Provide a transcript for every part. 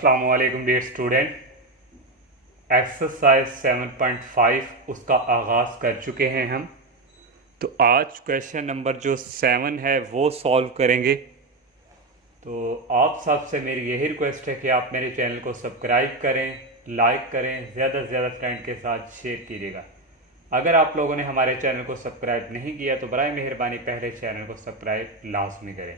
अस्सलाम वालेकुम dear student. Exercise 7.5 उसका आगाज़ कर चुके हैं हम। तो आज क्वेश्चन नंबर जो 7 है वो सॉल्व करेंगे। तो आप सबसे मेरी यही रिक्वेस्ट है कि आप मेरे चैनल को सब्सक्राइब करें, लाइक करें, ज़्यादा से ज़्यादा फ्रेंड के साथ शेयर कीजिएगा। अगर आप लोगों ने हमारे चैनल को सब्सक्राइब नहीं किया तो बराए मेहरबानी पहले चैनल को सब्सक्राइब लाजमी करें।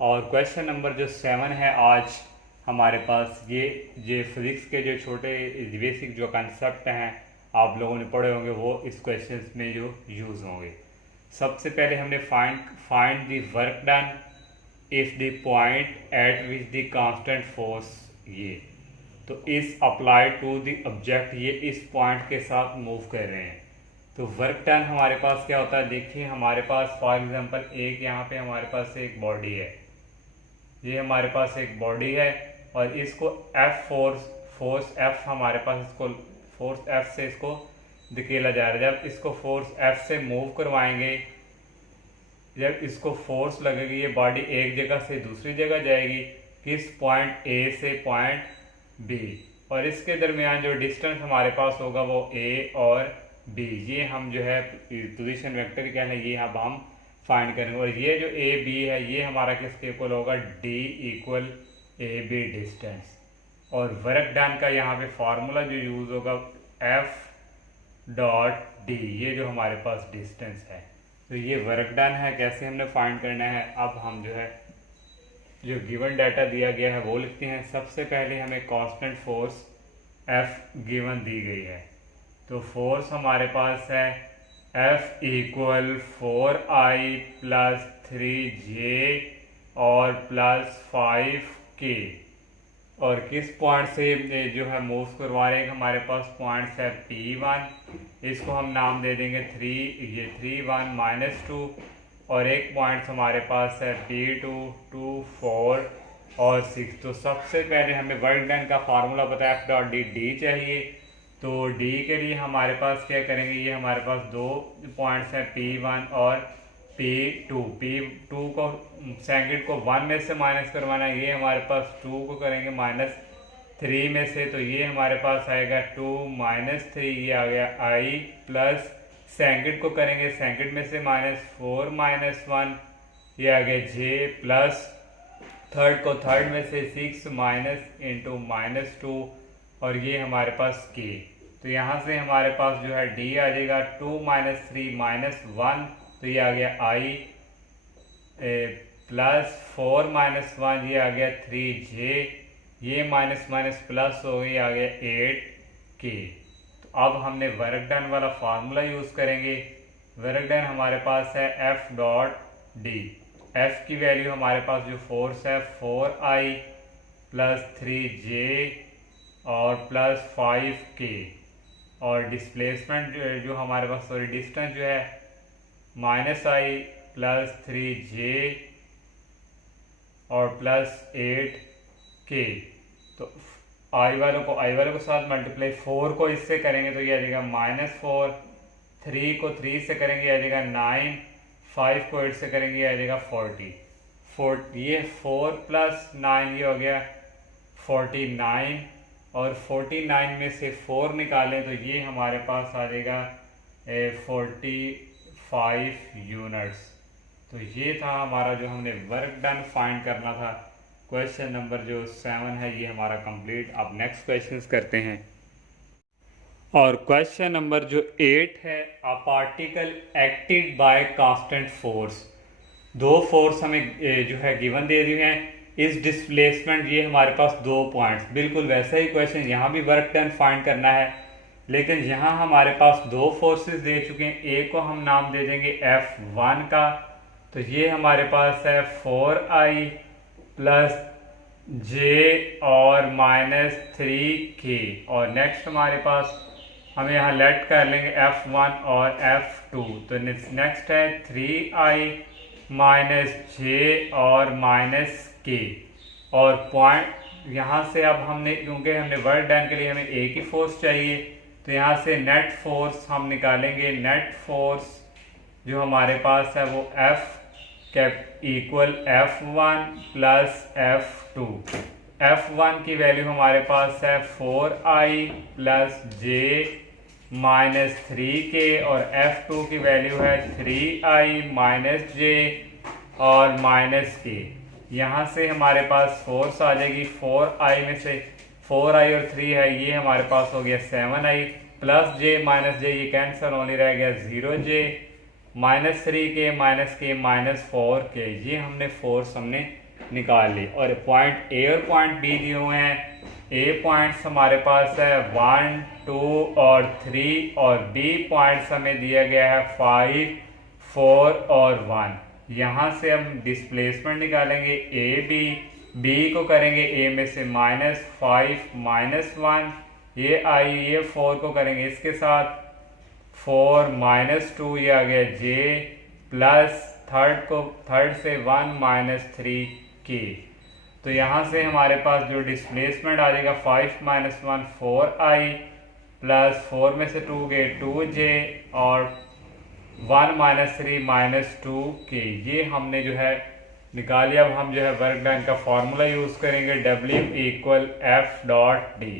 और क्वेश्चन नंबर जो 7 है आज हमारे पास ये जो फिज़िक्स के जो छोटे बेसिक जो कंसेप्ट हैं आप लोगों ने पढ़े होंगे वो इस क्वेश्चन में जो यूज़ होंगे। सबसे पहले हमने find the work done if the point eight which the constant force, ये तो इस अप्लाइड टू द ऑब्जेक्ट, ये इस पॉइंट के साथ मूव कर रहे हैं। तो वर्क डन हमारे पास क्या होता है, देखिए हमारे पास फॉर एग्जांपल एक यहाँ पे हमारे पास एक बॉडी है, ये हमारे पास एक बॉडी है और इसको एफ फोर्स एफ हमारे पास, इसको फोर्स एफ से इसको धकेला जा रहा है। जब इसको फोर्स एफ से मूव करवाएंगे, जब इसको फोर्स लगेगी ये बॉडी एक जगह से दूसरी जगह जाएगी, किस पॉइंट ए से पॉइंट बी, और इसके दरमियान जो डिस्टेंस हमारे पास होगा वो ए और बी, ये हम जो है पोजीशन वेक्टर क्या है ये अब हम फाइंड करेंगे। और ये जो ए बी है ये हमारा किसके इक्वल होगा, D equal A B distance. और वर्क डन का यहाँ पे फार्मूला जो यूज़ होगा एफ डॉट डी, ये जो हमारे पास डिस्टेंस है। तो ये वर्क डन है, कैसे हमने फाइंड करना है। अब हम जो है जो गिवन डाटा दिया गया है वो लिखते हैं। सबसे पहले हमें constant force F given the गई है, तो फोर्स हमारे पास है F equal 4I plus 3J और प्लस 5K। और किस पॉइंट से जो है मूव करवा रहे हैं, हमारे पास पॉइंट्स है P1, इसको हम नाम दे देंगे 3, ये 3 1 -2, और एक पॉइंट हमारे पास है P2 2 4 और 6। तो सबसे पहले हमें वर्क डन का फार्मूला पता है, F डॉट डी चाहिए। तो डी के लिए हमारे पास क्या करेंगे, ये हमारे पास दो पॉइंट्स हैं P1 और P2। P2 को सेकंड को 1 में से माइनस करवाना है, ये हमारे पास 2 को करेंगे -3 में से, तो ये हमारे पास आएगा 2 -3, ये आ गया I प्लस सेकंड को करेंगे सेकंड में से -4 -1, ये आ गया J प्लस थर्ड को थर्ड में से 6 -2, और ये हमारे पास K। तो यहाँ से हमारे पास जो है D आ जाएगा 2 -3 -1, तो ये आ गया I प्लस 4 -1, ये आ गया 3J, ये माइनस माइनस प्लस हो गई, आ गया 8K। तो अब हमने वर्क डन वाला फार्मूला यूज़ करेंगे। वर्क डन हमारे पास है F डॉट डी। F की वैल्यू हमारे पास जो फोर्स है 4I प्लस 3J और प्लस 5K, और डिस्प्लेसमेंट जो हमारे पास डिस्टेंस जो है -I प्लस 3J और प्लस 8K। तो I वालों को साथ मल्टीप्लाई 4 को इससे करेंगे तो ये आ जाएगा -4, 3 को 3 से करेंगे आ जाएगा 9, 5 को 8 से करेंगे आ जाएगा 40। ये 4 प्लस 9 ये हो गया 49, और 49 में से 4 निकालें तो ये हमारे पास आ जाएगा 45 यूनिट्स। तो ये था हमारा जो हमने वर्क डन फाइंड करना था। क्वेश्चन नंबर जो 7 है ये हमारा कंप्लीट। अब नेक्स्ट क्वेश्चंस करते हैं। और क्वेश्चन नंबर जो 8 है, a particle acted bye constant force. दो फोर्स हमें जो है गिवन दे दी हैं, इस डिस्प्लेसमेंट, ये हमारे पास 2 पॉइंट्स, बिल्कुल वैसा ही क्वेश्चन यहाँ भी वर्क डन फाइंड करना है, लेकिन यहाँ हमारे पास 2 फोर्सेस दे चुके हैं। ए को हम नाम दे देंगे F1 का, तो ये हमारे पास है 4I प्लस J और -3K। और नेक्स्ट हमारे पास हमें यहाँ लेट कर लेंगे F1 और F2, तो नेक्स्ट है 3I -J और -K। और पॉइंट यहाँ से अब हमने, क्योंकि हमने वर्क डन के लिए हमें ए की फोर्स चाहिए, तो यहाँ से नेट फोर्स हम निकालेंगे। नेट फोर्स जो हमारे पास है वो F cap equal F1 plus F2। F1 की वैल्यू हमारे पास है 4i प्लस जे माइनस 3k और F2 की वैल्यू है 3i माइनस जे और माइनस के। यहाँ से हमारे पास फोर्स आ जाएगी, 4i में से 4i और 3 है, ये हमारे पास हो गया 7i प्लस जे माइनस जे, ये कैंसिल होने रह गया 0j माइनस 3k माइनस के माइनस 4k। ये हमने फोर्स हमने निकाल ली। और पॉइंट ए और पॉइंट बी दिए हुए हैं। ए पॉइंट्स हमारे पास है 1, 2 और 3 और बी पॉइंट्स हमें दिया गया है 5, 4 और 1। यहाँ से हम डिस्प्लेसमेंट निकालेंगे ए बी को करेंगे ए में से -5 -1, ये आई, ये 4 को करेंगे इसके साथ 4 -2, ये आ गया जे प्लस थर्ड से 1 -3k। तो यहाँ से हमारे पास जो डिस्प्लेसमेंट आ जाएगा 5 -1 4i प्लस 4 में से 2 गए 2j और 1 -3 -2k। ये हमने जो है निकाल लिया। अब हम जो है वर्क डन का फॉर्मूला यूज़ करेंगे, W = F.D।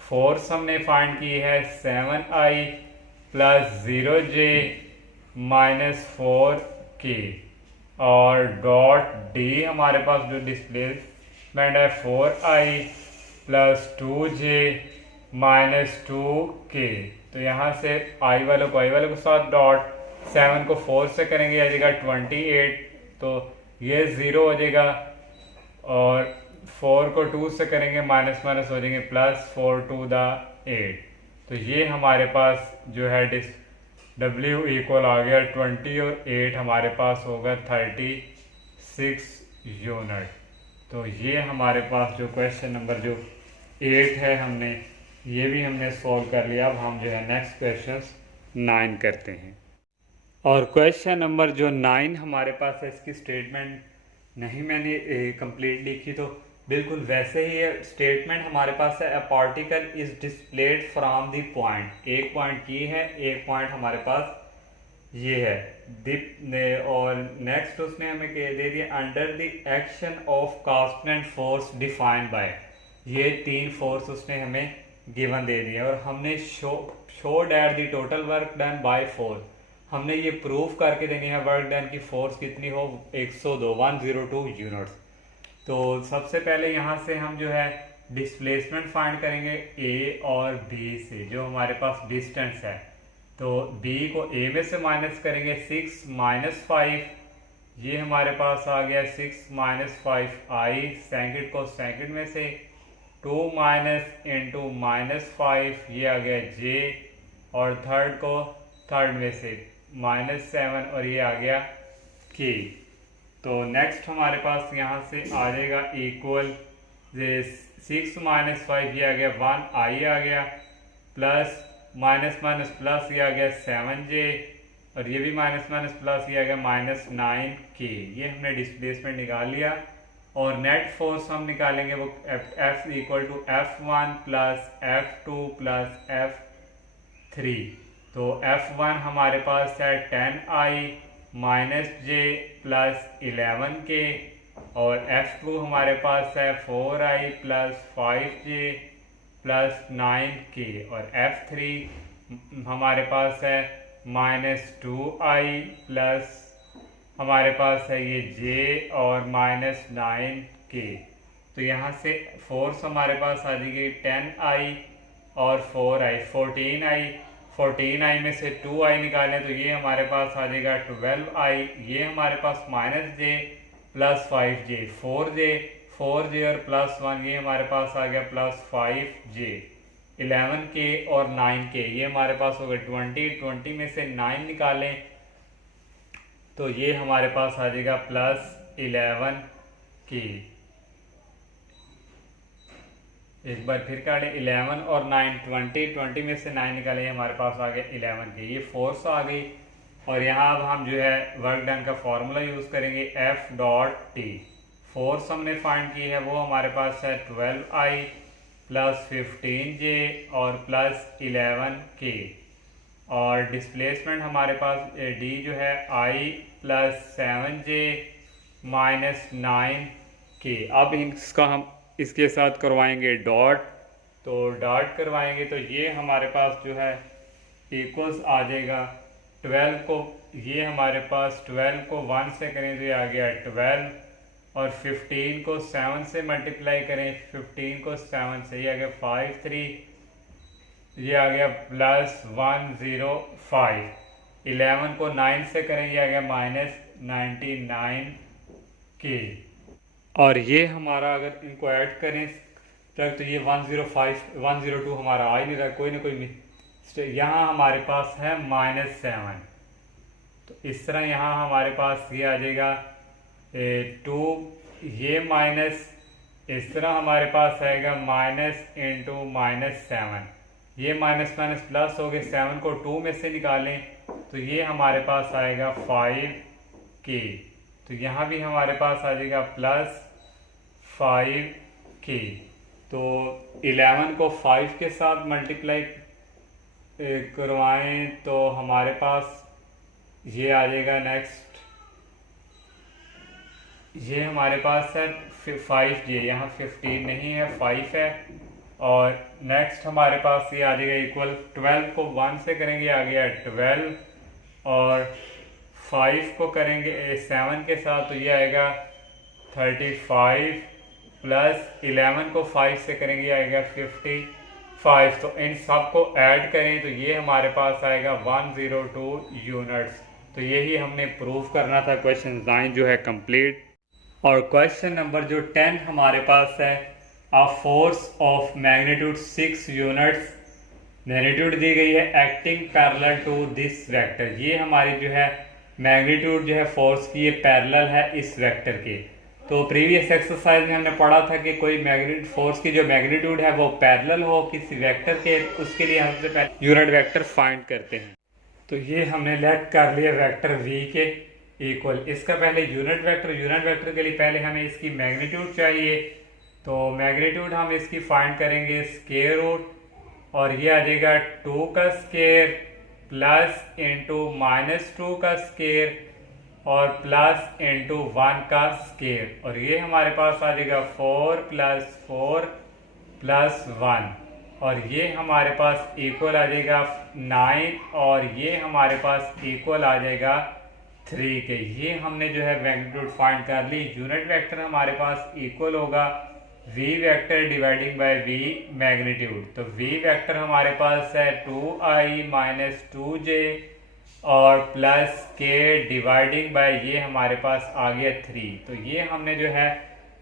फोर्स हमने फाइंड की है 7i plus 0j minus 4k और डॉट डी हमारे पास जो डिस्प्लेसमेंट है 4i plus 2j minus 2k। तो यहाँ से i वालों को साथ डॉट 7 को 4 से करेंगे आ जाएगा 28, तो ये 0 हो जाएगा और 4 को 2 से करेंगे माइनस माइनस हो जाएंगे प्लस 4 to the 8। तो ये हमारे पास जो है W इक्वल आ गया 20 और 8 हमारे पास होगा 36 यूनिट। तो ये हमारे पास जो क्वेश्चन नंबर जो 8 है हमने ये भी हमने सॉल्व कर लिया। अब हम जो है नेक्स्ट क्वेश्चन 9 करते हैं। और क्वेश्चन नंबर जो 9 हमारे पास है, इसकी स्टेटमेंट नहीं मैंने कंप्लीट लिखी, तो बिल्कुल वैसे ही है स्टेटमेंट हमारे पास है। A particle is displayed from the point, एक पॉइंट ये है, एक पॉइंट हमारे पास ये है दिप, और नेक्स्ट उसने हमें दे दिया under the action of constant force defined by, ये 3 फोर्स उसने हमें गिवन दे दिया। और हमने show that the total work done by 4, हमने ये प्रूफ करके देनी है वर्क डन की फोर्स कितनी हो 102 यूनिट्स। तो सबसे पहले यहाँ से हम जो है डिस्प्लेसमेंट फाइंड करेंगे ए और बी से, जो हमारे पास डिस्टेंस है। तो बी को ए में से माइनस करेंगे 6 - 5, ये हमारे पास आ गया 6 - 5i, सेकंड को सेकंड में से 2 - 5, ये आ गया जे, और थर्ड को थर्ड में से -7 और ये आ गया के। तो नेक्स्ट हमारे पास यहाँ से आ जाएगा इक्वल 6 - 5, ये आ गया 1i आ गया प्लस माइनस माइनस प्लस ये आ गया 7j और ये भी माइनस माइनस प्लस ये आ गया -9k। ये हमने डिस्प्लेसमेंट निकाल लिया। और नेट फोर्स हम निकालेंगे वो F = F1 plus F2 plus F3। तो F1 हमारे पास है 10i minus j plus 11k और F2 हमारे पास है 4i plus 5j plus 9k और F3 हमारे पास है -2i प्लस हमारे पास है ये j और -9k। तो यहाँ से फोर्स हमारे पास आ जाएगी 10i और 4i 14i में से 2i निकालें तो ये हमारे पास आ जाएगा 12i, ये हमारे पास -j प्लस 5j 4j और प्लस 1 ये हमारे पास आ गया प्लस 5j 11k और 9k, ये हमारे पास हो गया 20 में से 9 निकालें तो ये हमारे पास आ जाएगा प्लस 11k। एक बार फिर काटें 11 और 9 20 में से 9 निकालें हमारे पास आ गया 11k। ये फोर्स आ गई। और यहाँ अब हम जो है वर्क डन का फॉर्मूला यूज़ करेंगे F.T। फोर्स हमने फाइंड की है वो हमारे पास है 12i प्लस 15j और प्लस 11k और डिस्प्लेसमेंट हमारे पास d जो है i plus 7j minus 9k। अब इसका हम इसके साथ करवाएंगे डॉट। तो डॉट करवाएंगे तो ये हमारे पास जो है इक्वल्स आ जाएगा 12 को, ये हमारे पास 12 को 1 से करें तो ये आ गया 12, और 15 को 7 से मल्टीप्लाई करें, 15 को 7 से ये आ गया 5 3, ये आ गया प्लस 105। 11 को 9 से करें, ये आ गया -99 के। और ये हमारा अगर इनको ऐड करें तब तो ये 105 102 हमारा आ ही नहीं रहा, कोई ना कोई यहाँ हमारे पास है -7। तो इस तरह यहाँ हमारे पास ये आ जाएगा 2, ये माइनस, इस तरह हमारे पास आएगा माइनस इंटू -7, ये माइनस माइनस प्लस हो गए, 7 को 2 में से निकालें तो ये हमारे पास आएगा 5k। तो यहाँ भी हमारे पास आ जाएगा प्लस 5k। तो 11 को 5 के साथ मल्टीप्लाई करवाएं तो हमारे पास ये आ जाएगा नेक्स्ट, ये हमारे पास है 5, ये यहाँ 15 नहीं है 5 है। और नेक्स्ट हमारे पास ये आ जाएगा इक्वल 12 को 1 से करेंगे आ गया 12, और 5 को करेंगे 7 के साथ तो ये आएगा 35, प्लस 11 को 5 से करेंगे आएगा 55। तो इन सब को ऐड करें तो ये हमारे पास आएगा 102 यूनिट्स। तो यही हमने प्रूफ करना था। क्वेश्चन 9 जो है कंप्लीट। और क्वेश्चन नंबर जो 10 हमारे पास है, a force of magnitude 6 units, magnitude दी गई है acting parallel to this vector. ये हमारी जो है मैग्नीट्यूड जो है फोर्स की ये पैरेलल है इस वेक्टर के। तो प्रीवियस एक्सरसाइज में हमने पढ़ा था कि कोई मैग्नीट्यूड फोर्स की जो मैग्नीट्यूड है वो पैरेलल हो किसी वेक्टर के, उसके लिए हमसे पहले यूनिट वेक्टर फाइंड करते हैं। तो ये हमने लेट कर लिया वेक्टर v के इक्वल, इसका पहले यूनिट वेक्टर के लिए पहले हमें इसकी मैग्नीट्यूड चाहिए। तो मैग्नीट्यूड हम इसकी फाइंड करेंगे स्क्वायर रूट, और ये आ जाएगा 2 का स्क्वायर प्लस इंटू -2 का स्क्वायर और प्लस इंटू 1 का स्क्वायर, और ये हमारे पास आ जाएगा 4 + 4 + 1, और ये हमारे पास इक्वल आ जाएगा 9, और ये हमारे पास इक्वल आ जाएगा 3 के। ये हमने जो है मैग्नीट्यूड फाइंड कर ली। यूनिट वेक्टर हमारे पास इक्वल होगा v vector dividing by v magnitude. तो v वेक्टर हमारे पास है 2i - 2j और प्लस k डिवाइडिंग बाय ये हमारे पास आ गया 3। तो ये हमने जो है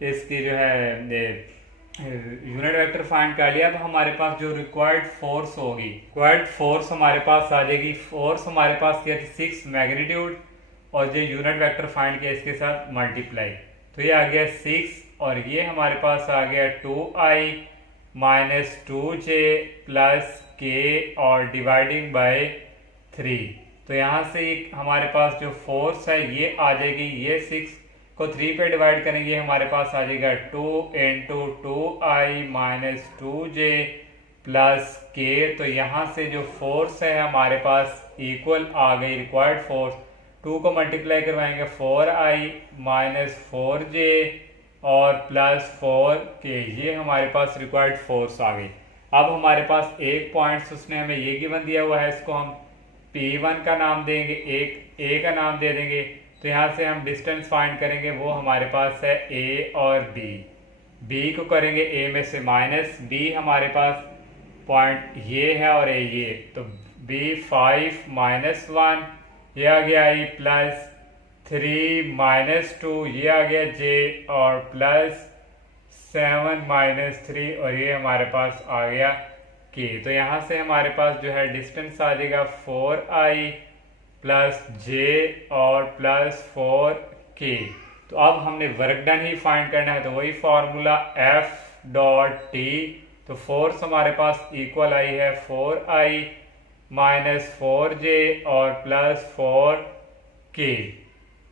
इसकी जो है यूनिट वेक्टर फाइंड कर लिया। अब हमारे पास जो रिक्वायर्ड फोर्स होगी, रिक्वायर्ड फोर्स हमारे पास आ जाएगी, फोर्स हमारे पास किया 6 मैग्नीट्यूड और जो यूनिट वेक्टर फाइंड किया इसके साथ मल्टीप्लाई, तो ये आ गया 6, और ये हमारे पास आ गया 2i - 2j प्लस k और डिवाइडिंग बाय 3। तो यहाँ से हमारे पास जो फोर्स है ये आ जाएगी, ये 6 को 3 पे डिवाइड करेंगे हमारे पास आ जाएगा 2 × 2i - 2j प्लस k। तो यहाँ से जो फोर्स है हमारे पास इक्वल आ गई रिक्वायर्ड फोर्स, 2 को मल्टीप्लाई करवाएंगे 4i - 4j और प्लस 4k, ये हमारे पास रिक्वायर्ड फोर्स आ गई। अब हमारे पास एक पॉइंट्स उसने हमें ये गिवन दिया हुआ है, इसको हम P1 का नाम देंगे, एक A का नाम दे देंगे। तो यहाँ से हम डिस्टेंस फाइंड करेंगे, वो हमारे पास है A और B। B को करेंगे A में से माइनस, B हमारे पास पॉइंट ये है और A ये, तो B 5 - 1 ये आ गया I प्लस 3 - 2 ये आ गया J और प्लस 7 - 3 और ये हमारे पास आ गया K। तो यहाँ से हमारे पास जो है डिस्टेंस आ जाएगा 4i प्लस J और प्लस 4K। तो अब हमने वर्क डन ही फाइंड करना है, तो वही फॉर्मूला F.T। तो फोर्स हमारे पास इक्वल आई है 4i - 4j और प्लस 4k।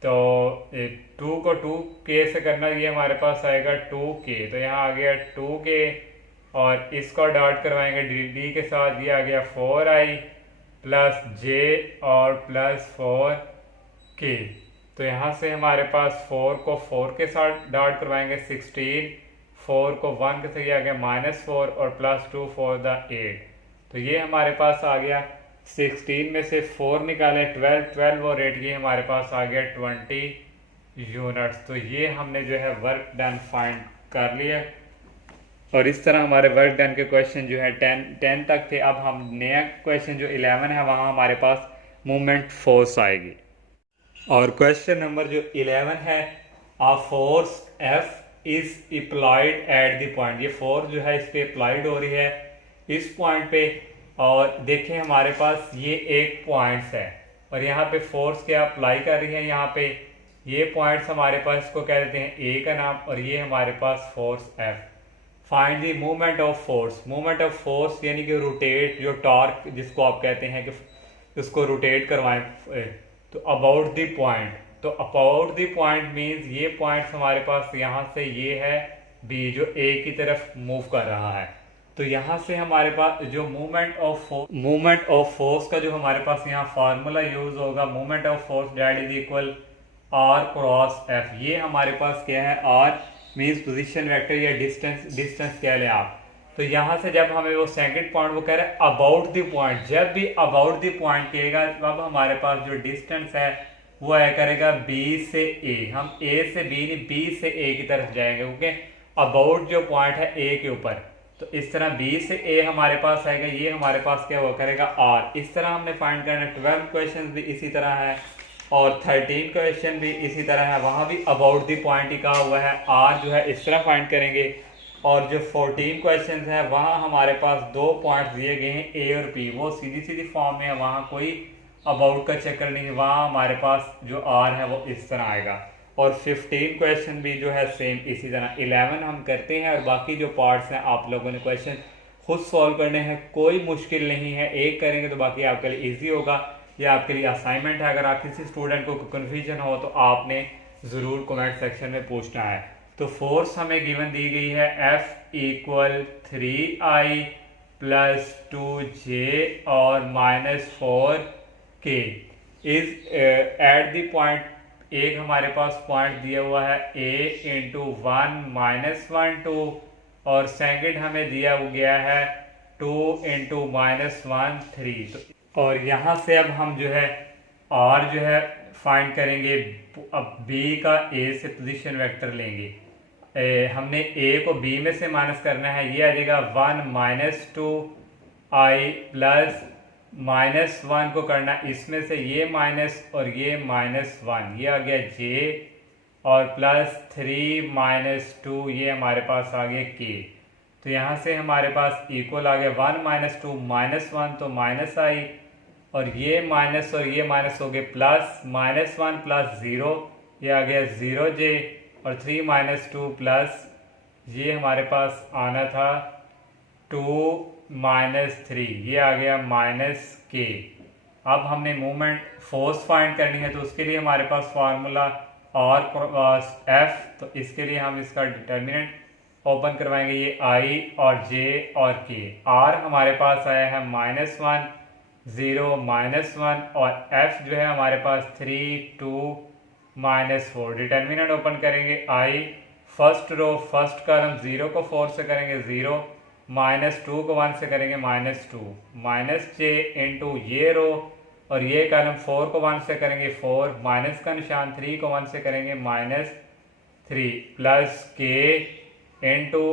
तो 2 को 2k से करना, ये हमारे पास आएगा 2k। तो यहाँ आ गया 2k और इसको डॉट करवाएंगे d के साथ, ये आ गया 4i प्लस j और प्लस 4k। तो यहाँ से हमारे पास 4 को 4 के साथ डॉट करवाएंगे 16, 4 को 1 से किया गया -4 और +2 फॉर द 8। तो ये हमारे पास आ गया 16 में से 4 निकालें 12 और 8, ये हमारे पास आ गया 20 यूनिट्स। तो ये हमने जो है वर्क डन फाइंड कर लिया। और इस तरह हमारे वर्क डन के क्वेश्चन जो है 10 तक थे। अब हम नया क्वेश्चन जो 11 है वहाँ हमारे पास मूवमेंट फोर्स आएगी। और क्वेश्चन नंबर जो 11 है, a force F is applied at the point. ये फोर्स जो है इस पे अप्लाइड हो रही है इस पॉइंट पे। और देखें हमारे पास ये एक पॉइंट्स है और यहाँ पे फोर्स क्या अप्लाई कर रही है। यहाँ पे ये पॉइंट्स हमारे पास, इसको कह देते हैं A का नाम, और ये हमारे पास force F। Find the movement of force. Movement of force यानी कि रोटेट, जो टॉर्क जिसको आप कहते हैं कि उसको रोटेट करवाएं। तो अबाउट द पॉइंट, तो अबाउट द पॉइंट मींस ये पॉइंट्स हमारे पास यहाँ से ये है B जो A की तरफ मूव कर रहा है। तो यहाँ से हमारे पास जो मूवमेंट ऑफ फोर्स का जो हमारे पास यहाँ फार्मूला यूज होगा, movement of force that is equal R cross F। ये हमारे पास क्या है, R मीन्स पोजीशन वेक्टर या डिस्टेंस कह लें आप। तो यहाँ से जब हमें वो सेकंड पॉइंट, वो कह रहे हैं अबाउट द पॉइंट, जब भी अबाउट द पॉइंट कहेगा तब हमारे पास जो डिस्टेंस है वो आया करेगा B से A। हम A से B नहीं, B से A की तरफ जाएंगे क्योंकि अबाउट जो पॉइंट है A के ऊपर। तो इस तरह B से A हमारे पास आएगा, ये हमारे पास क्या हुआ करेगा R। इस तरह हमने फाइंड करना है। 12 क्वेश्चन भी इसी तरह है और 13 क्वेश्चन भी इसी तरह है, वहां भी अबाउट द पॉइंट ही कहा हुआ है। R जो है इस तरह फाइंड करेंगे। और जो 14 क्वेश्चन है वहां हमारे पास 2 पॉइंट दिए गए हैं A और P, वो सीधी सीधी फॉर्म में है, वहां कोई अबाउट का चक्कर नहीं है। वहां हमारे पास जो R है वो इस तरह आएगा। और 15 क्वेश्चन भी जो है सेम इसी तरह। 11 हम करते हैं और बाकी जो पार्ट्स हैं आप लोगों ने क्वेश्चन खुद सॉल्व करने हैं, कोई मुश्किल नहीं है। एक करेंगे तो बाकी आपके लिए ईजी होगा। ये आपके लिए असाइनमेंट है। अगर आप किसी स्टूडेंट को कन्फ्यूजन हो तो आपने ज़रूर कमेंट सेक्शन में पूछना है। तो फोर्स हमें गिवन दी गई है F equal 3I plus 2J और -4K is eight the point. एक हमारे पास पॉइंट दिया हुआ है A इंटू 1 -1 2 और सेकंड हमें दिया गया है 2 इंटू -1 3। और यहाँ से अब हम जो है R जो है फाइंड करेंगे। अब B का A से पोजीशन वेक्टर लेंगे। हमने A को B में से माइनस करना है, ये आ जाएगा 1 -2I प्लस -1 को करना इसमें से, ये माइनस और ये -1, ये आ गया J और प्लस 3 -2 ये हमारे पास आ गया K। तो यहाँ से हमारे पास इक्वल आ गया 1 -2 -1 तो -I और ये माइनस और ये माइनस हो गए प्लस -1 प्लस 0, ये आ गया 0J और 3 -2 प्लस ये हमारे पास आना था 2 -3, ये आ गया -K। अब हमने मूवमेंट फोर्स फाइंड करनी है तो उसके लिए हमारे पास फार्मूला R क्रॉस F। तो इसके लिए हम इसका डिटर्मिनेंट ओपन करवाएंगे, ये I और J और K। R हमारे पास आया है -1 0 -1 और F जो है हमारे पास 3 2 -4। डिटर्मिनेंट ओपन करेंगे I first row first column 0 को 4 से करेंगे 0 -2 को 1 से करेंगे -2 -J इंटू ये रो और ये कॉलम 4 को 1 से करेंगे 4 माइनस का निशान 3 को 1 से करेंगे -3 प्लस K इंटू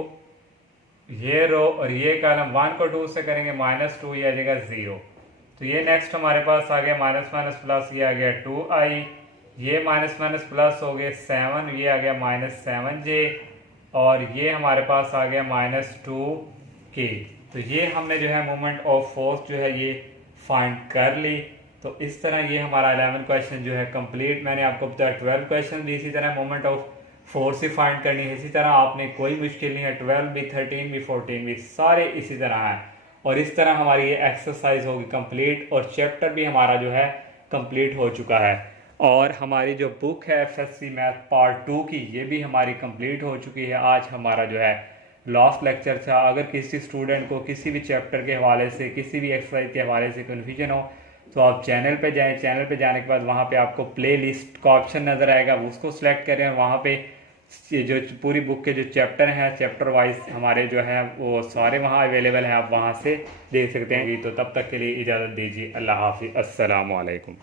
ये रो और ये कॉलम 1 को 2 से करेंगे -2, ये आ जाएगा 0। तो ये नेक्स्ट हमारे पास आ गया माइनस प्लस, ये आ गया 2I, ये माइनस प्लस हो गए 7, ये आ गया -7J और ये हमारे पास आ गया -2K। तो ये हमने जो है मोमेंट ऑफ फोर्स जो है ये फाइंड कर ली। तो इस तरह ये हमारा 11 क्वेश्चन जो है कंप्लीट। मैंने आपको बताया 12 क्वेश्चन भी इसी तरह moment of force he find करनी है। इसी तरह आपने कोई मुश्किल नहीं है, 12 भी 13 भी 14 भी सारे इसी तरह हैं। और इस तरह हमारी ये एक्सरसाइज होगी कंप्लीट और चैप्टर भी हमारा जो है कंप्लीट हो चुका है। और हमारी जो बुक है FSC मैथ पार्ट 2 की, ये भी हमारी कंप्लीट हो चुकी है। आज हमारा जो है लास्ट लेक्चर था। अगर किसी स्टूडेंट को किसी भी चैप्टर के हवाले से, किसी भी एक्सरसाइज के हवाले से कन्फ्यूजन हो तो आप चैनल पे जाएं। चैनल पे जाने के बाद वहाँ पे आपको प्ले लिस्ट का ऑप्शन नज़र आएगा, उसको सिलेक्ट करें और वहाँ पे ये जो पूरी बुक के जो चैप्टर हैं, चैप्टर वाइज हमारे जो है वो सारे वहाँ अवेलेबल हैं, आप वहाँ से देख सकते हैं। तो तब तक के लिए इजाज़त दीजिए। अल्लाह हाफिज़, अस्सलामु अलैकुम।